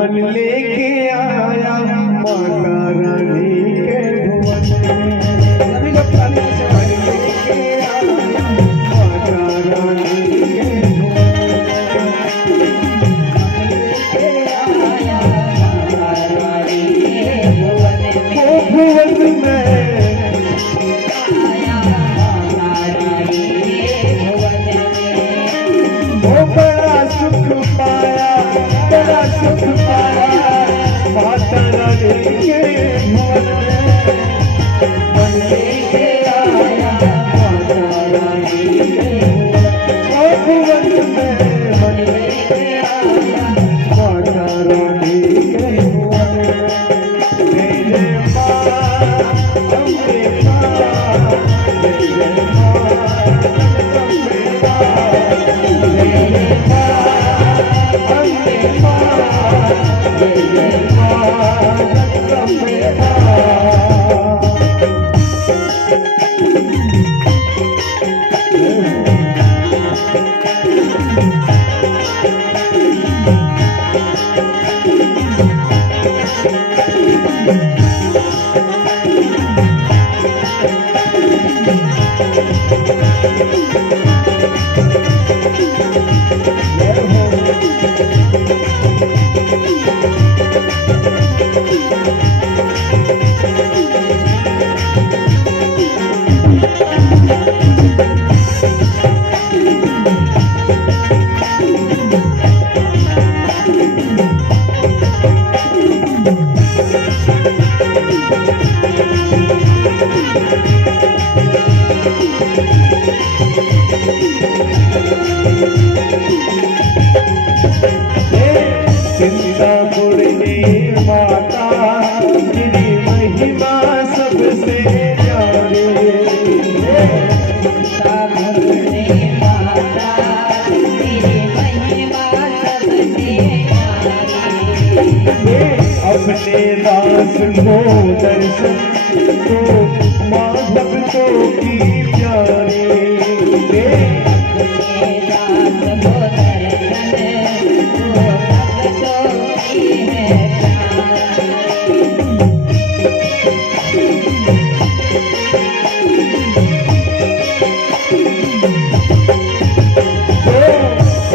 मन लेके आया माता रानी के भुवन में। सभी लोग ताली से मन लेके आया माता रानी के भुवन में। बड़ा सुख पाया माता रानी के भुवन में। मन लेके आया माता रानी के भुवन में। मन लेके आया माता रानी के भुवन में। जय जय माँ अम्बे माँ, जय जय माँ अम्बे माँ, जय जय माँ अम्बे माँ, जय जय माँ अम्बे माँ। चिंतापुर की माता तेरी महिमा सबसे प्यारी। चिंतापुर की माता तेरी महिमा सबसे प्यारी। अपने दास को दर्शन तो माँ भक्तों की प्यारी।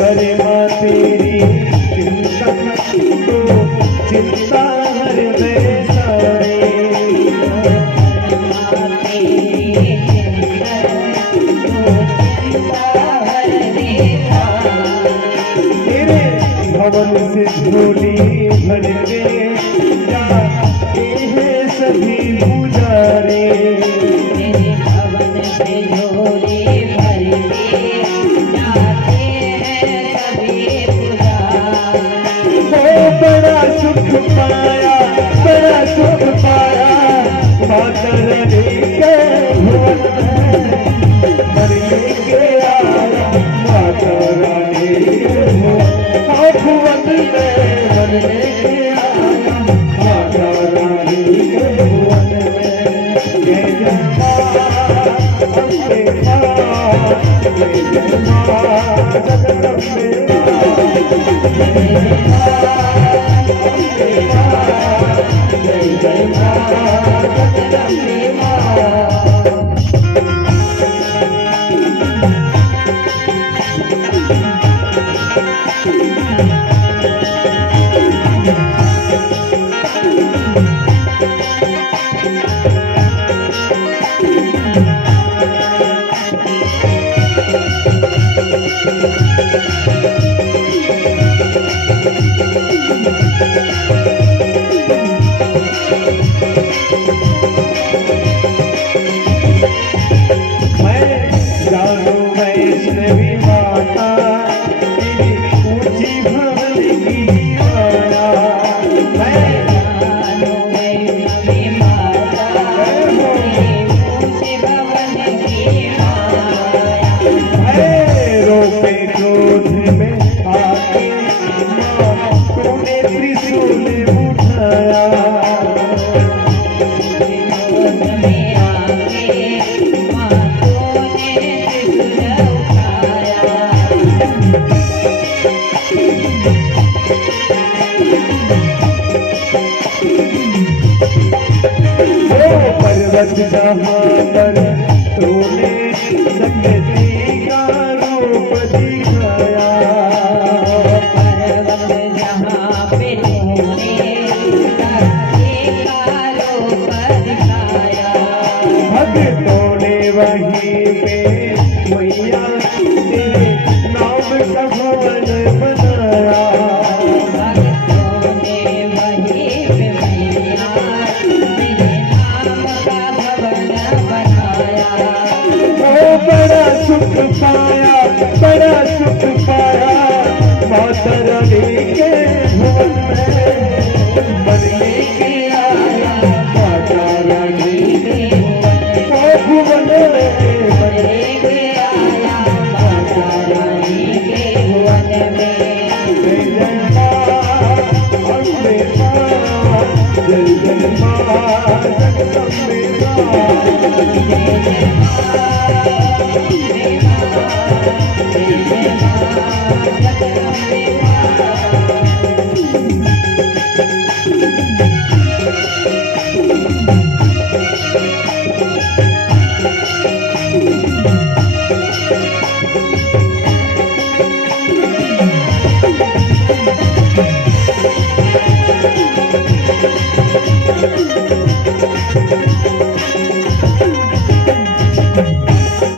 अरे माँ तेरी चिंता तो चिंता हर दे सारे। माँ तेरी चिंता तो चिंता हर दे सारे। तेरे भवन से झोली भर के जाते हैं सभी पुजारी। तेरे भवन से झोली भर के जाते हैं सभी पुजारी। बड़ा सुख पाया माता रानी के भुवन में। मन लेके आया माता रानी के भुवन में। मन लेके आया माता रानी के भुवन में। जय जय माँ अम्बे माँ, जय जय माँ जगदम्बे माँ, जय जय माँ अम्बे माँ, जय जय माँ जगदम्बे माँ। बस जहाँ पर तूने शक्ति का रूप दिखाया, पर्वत जहाँ पे तूने शक्ति का रूप दिखाया, भक्तों ने वहीं पे मैया तेरे नाम का भवन बनाया, भक्तों ने वहीं पे मैया तेरे नाम का भवन बनाया। ओ बड़ा सुख पाया, बड़ा सुख पाया माता रानी के भवन में, बनने के आया माता रानी के भवन में, बनने के आया माता रानी के भवन में। जय जय माँ अम्बे माँ, जय जय माँ जगदम्बे माँ।